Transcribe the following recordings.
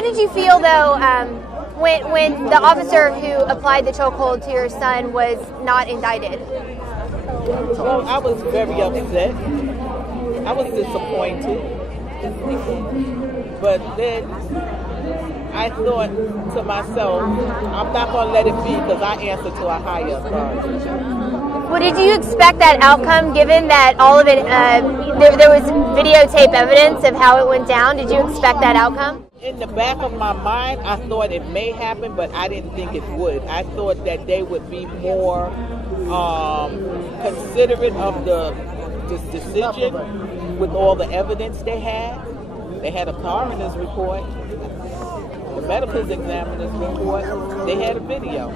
How did you feel, though, when the officer who applied the chokehold to your son was not indicted? Well, I was very upset. I was disappointed. But then I thought to myself, I'm not going to let it be because I answer to a higher authority. Well, did you expect that outcome, given that all of it, there was videotape evidence of how it went down? Did you expect that outcome? In the back of my mind, I thought it may happen, but I didn't think it would. I thought that they would be more considerate of this decision with all the evidence they had. They had a coroner's report, the medical examiner's report, they had a video.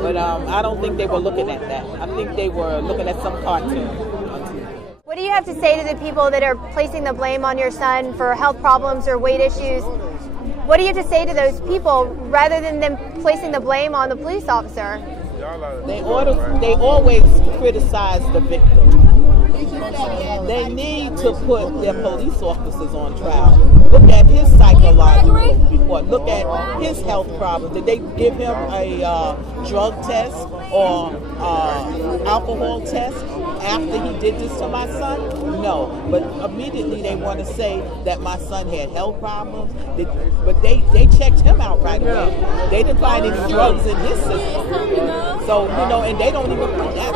But I don't think they were looking at that. I think they were looking at some cartoon. What do you have to say to the people that are placing the blame on your son for health problems or weight issues? What do you have to say to those people rather than them placing the blame on the police officer? They always criticize the victim. They need to put their police officers on trial. Look at his psychological report. Look at his health problems. Did they give him a drug test or alcohol test after he did this to my son? No. But immediately they want to say that my son had health problems. But they checked him out right away. They didn't find any drugs in his system. So, and they don't even put that.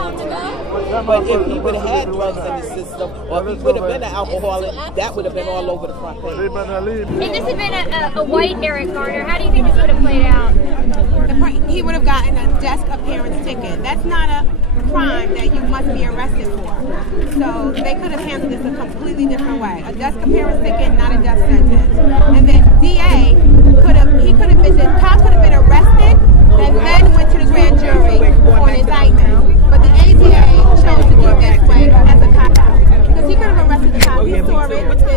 But if he would have had drugs in his system, or if he would have been an alcoholic, that would have been all over the front page. If this had been a white Eric Garner, how do you think this would have played out? He would have gotten a desk appearance ticket. That's not a crime that you must be arrested for. So they could have handled this a completely different way. A desk appearance ticket, not a death sentence. And the DA could have been arrested and then went to the grand jury for an indictment. But the ADA chose to do it this way as a cop-out. Because he could have arrested the cop. He saw it.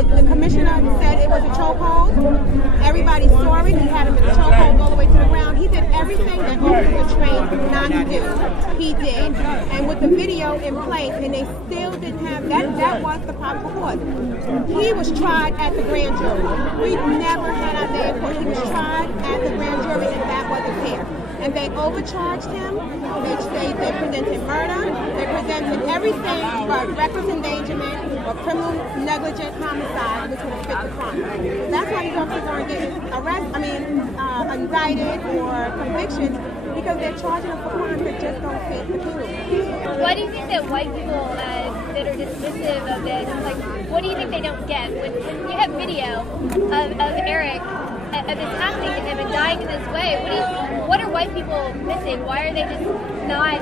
The commissioner said it was a chokehold. Everybody saw it. He had him in a chokehold all the way to the ground. He did everything that officers were trained not to do. He did. And with the video in place, and they still didn't have that was the probable cause. He was tried at the grand jury. We never had our day in court. He was tried at the grand jury, and that wasn't fair. And they overcharged him. They presented murder. They presented everything but reckless endangerment or criminal negligent homicide, which would have fit the crime. That's why these officers aren't getting indicted or convictions, because they're charging them for crimes that just don't fit the criminal. Why do you think that white people that are dismissive of this, what do you think they don't get? When you have video of Eric, of this happening to him and dying in this way, what are white people missing? Why are they just not,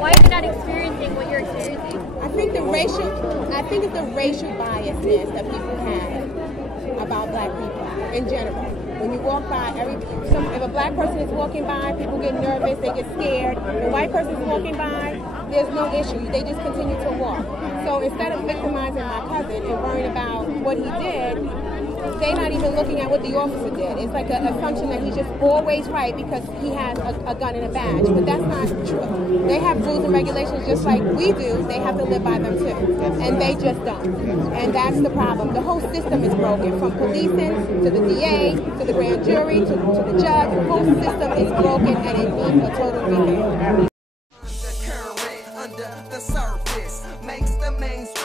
why are they not experiencing what you're experiencing? I think it's the racial biasness that people have about black people in general. When you walk by, if a black person is walking by, people get nervous, they get scared. When a white person is walking by, there's no issue. They just continue to walk. So instead of victimizing my cousin and worrying about what he did, they're not even looking at what the officer did. It's like an assumption that he's just always right because he has a gun and a badge. But that's not true. They have rules and regulations just like we do. They have to live by them too. And they just don't. And that's the problem. The whole system is broken. From policing to the DA, to the grand jury, to the judge. The whole system is broken and it needs a total revamp. Undercurrent under the surface makes the mainstream